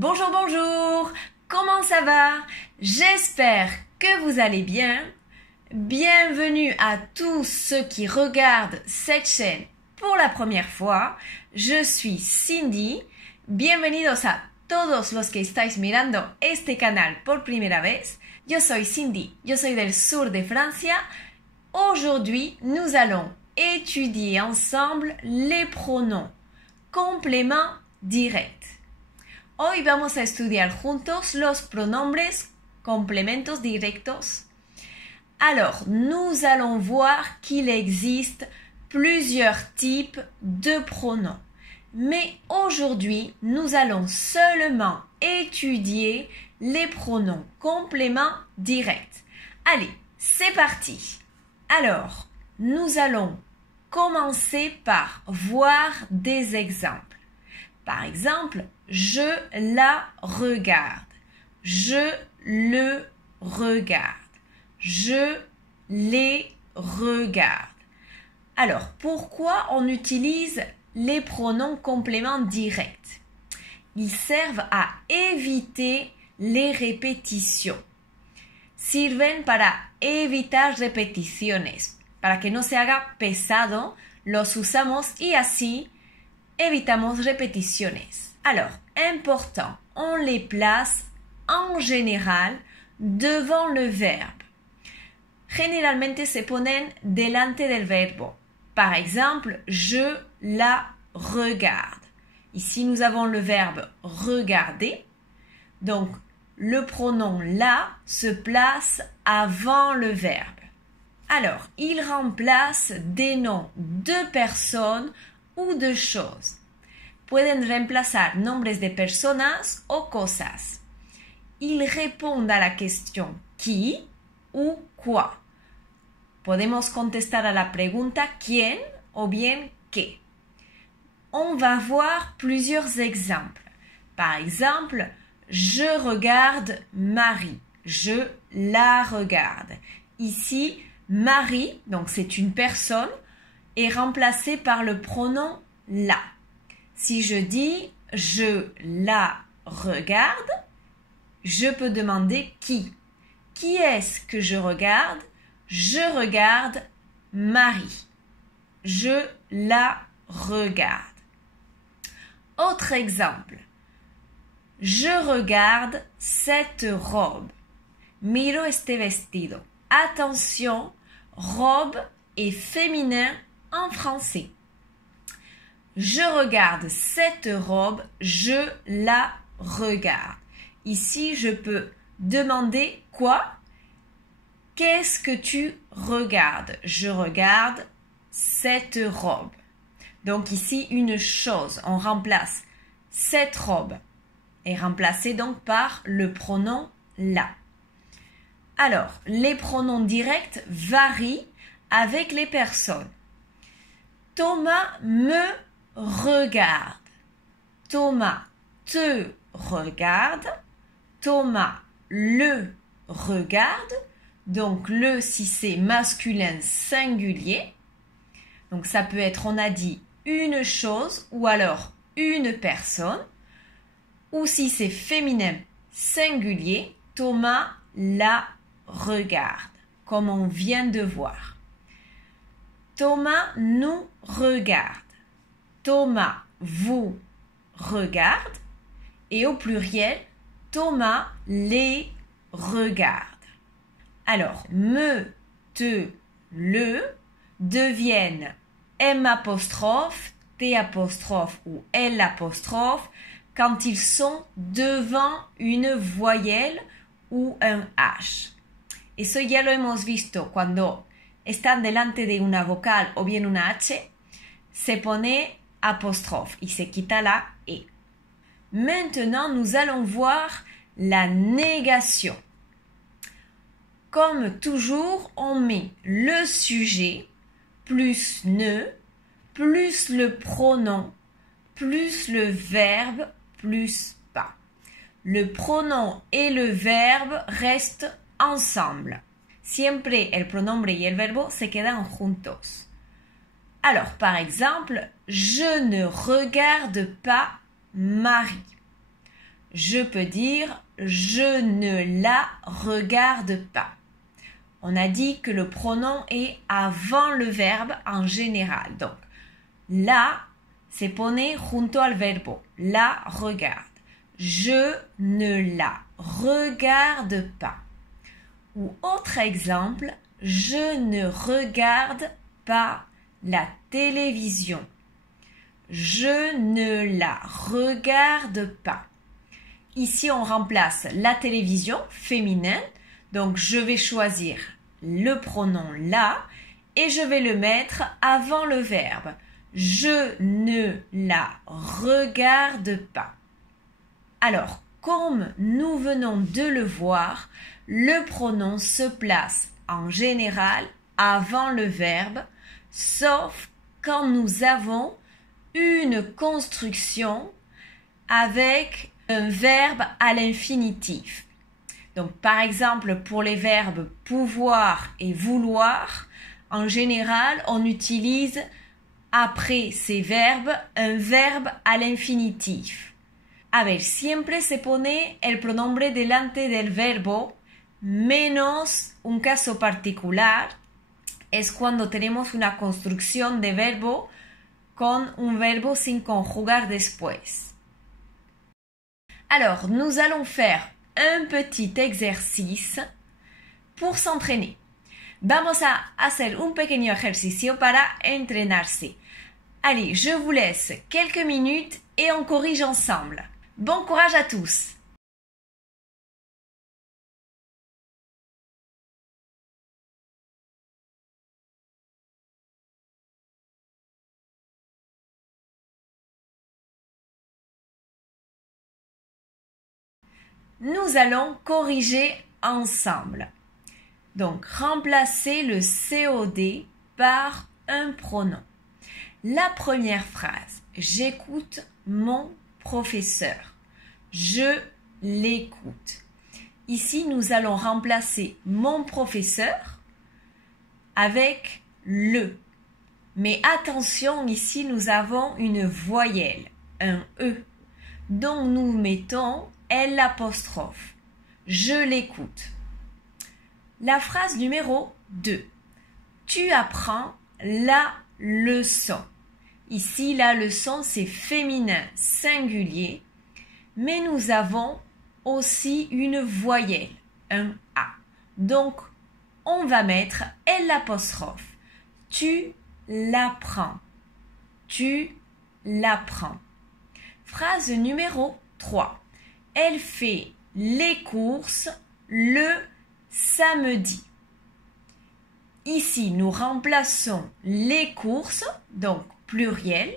Bonjour, bonjour. Comment ça va? J'espère que vous allez bien. Bienvenue à tous ceux qui regardent cette chaîne pour la première fois. Je suis Cindy. Bienvenidos a todos los que estáis mirando este canal por primera vez. Yo soy Cindy. Yo soy del sur de Francia. Aujourd'hui, nous allons étudier ensemble les pronoms compléments directs. Hoy vamos a estudiar juntos los pronombres complementos directos. Alors, nous allons voir qu'il existe plusieurs types de pronoms. Mais aujourd'hui, nous allons seulement étudier les pronoms compléments directs. Allez, c'est parti. Alors, nous allons commencer par voir des exemples. Par exemple, je la regarde. Je le regarde. Je les regarde. Alors, pourquoi on utilise les pronoms compléments directs? Ils servent à éviter les répétitions. Sirven para evitar repeticiones. Para que no se haga pesado, los usamos y así evitamos repeticiones. Alors, important, on les place en général devant le verbe. Generalmente se ponen delante del verbo. Par exemple, je la regarde. Ici, nous avons le verbe regarder. Donc, le pronom la se place avant le verbe. Alors, il remplace des noms de personnes ou de choses. Pueden reemplazar nombres de personas o cosas. Ils répondent à la question qui ou quoi. Podemos contestar a la pregunta quién o bien qué. On va voir plusieurs exemples. Par exemple, je regarde Marie. Je la regarde. Ici, Marie, donc c'est une personne, est remplacée par le pronom la. Si je dis je la regarde, je peux demander qui. Qui est-ce que je regarde? Je regarde Marie. Je la regarde. Autre exemple. Je regarde cette robe. Miro este vestido. Attention, robe est féminin en français. Je regarde cette robe, je la regarde. Ici, je peux demander quoi? Qu'est-ce que tu regardes? Je regarde cette robe. Donc ici, une chose. On remplace cette robe est remplacée donc par le pronom la. Alors, les pronoms directs varient avec les personnes. Thomas me regarde. Thomas te regarde. Thomas le regarde. Donc le si c'est masculin singulier. Donc ça peut être, on a dit, une chose ou alors une personne. Ou si c'est féminin singulier, Thomas la regarde, comme on vient de voir. Thomas nous regarde. Thomas vous regarde. Et au pluriel, Thomas les regarde. Alors, me, te, le deviennent M apostrophe, T apostrophe ou L apostrophe quand ils sont devant une voyelle ou un H. Eso ya lo hemos visto cuando están delante de una vocal o bien una H, se pone apostrophe y se quita la E. Maintenant, nous allons voir la négation. Comme toujours, on met le sujet plus ne, plus le pronom, plus le verbe, plus pas. Le pronom et le verbe restent ensemble. Siempre el pronombre y el verbo se quedan juntos. Alors, par exemple, je ne regarde pas Marie. je peux dire je ne la regarde pas. On a dit que le pronom est avant le verbe en général. Donc, la se pone junto al verbo. La regarde. Je ne la regarde pas. Ou autre exemple, je ne regarde pas la télévision. Je ne la regarde pas. Ici, on remplace la télévision féminin. Donc, je vais choisir le pronom la et je vais le mettre avant le verbe. Je ne la regarde pas. Alors, comme nous venons de le voir, le pronom se place en général avant le verbe, sauf quand nous avons une construction avec un verbe à l'infinitif. Donc, par exemple, pour les verbes pouvoir et vouloir, en général, on utilise après ces verbes un verbe à l'infinitif. A ver, siempre se pone el pronombre delante del verbo, menos un caso particular, es cuando tenemos una construcción de verbo con un verbo sin conjugar después. Alors, nous allons faire un petit exercice pour s'entraîner. Vamos a hacer un pequeño ejercicio para entrenarse. Allez, je vous laisse quelques minutes et on corrige ensemble. Bon courage à tous! Nous allons corriger ensemble. Donc, remplacer le COD par un pronom. La première phrase, j'écoute mon professeur. Je l'écoute. Ici, nous allons remplacer mon professeur avec le. Mais attention, ici, nous avons une voyelle, un E. Donc, nous mettons l'apostrophe. Je l'écoute. La phrase numéro 2. Tu apprends la leçon. Ici, la leçon, c'est féminin singulier, mais nous avons aussi une voyelle, un A. Donc, on va mettre l'apostrophe. Tu l'apprends. Tu l'apprends. Phrase numéro 3. Elle fait les courses le samedi. Ici, nous remplaçons les courses, donc pluriel,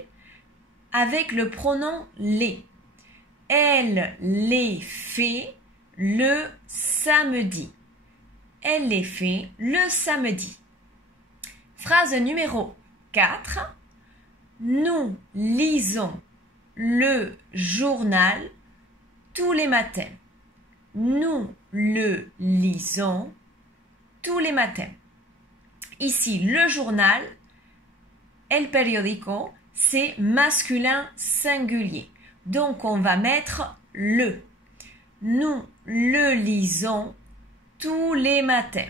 avec le pronom les. Elle les fait le samedi. Elle les fait le samedi. Phrase numéro 4. Nous lisons le journal tous les matins. Nous le lisons tous les matins. Ici, le journal, el periódico, c'est masculin singulier. Donc, on va mettre le. Nous le lisons tous les matins.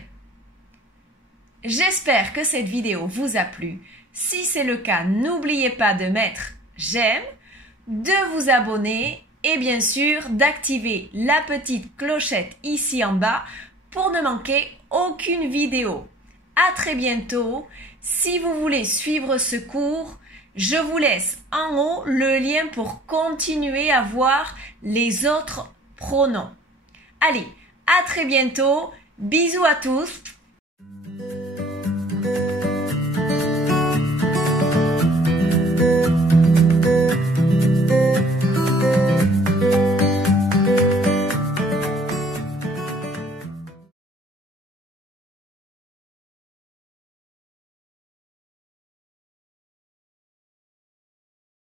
J'espère que cette vidéo vous a plu. Si c'est le cas, n'oubliez pas de mettre j'aime, de vous abonner et bien sûr d'activer la petite clochette ici en bas pour ne manquer aucune vidéo. À très bientôt. Si vous voulez suivre ce cours, je vous laisse en haut le lien pour continuer à voir les autres pronoms. Allez, à très bientôt. Bisous à tous.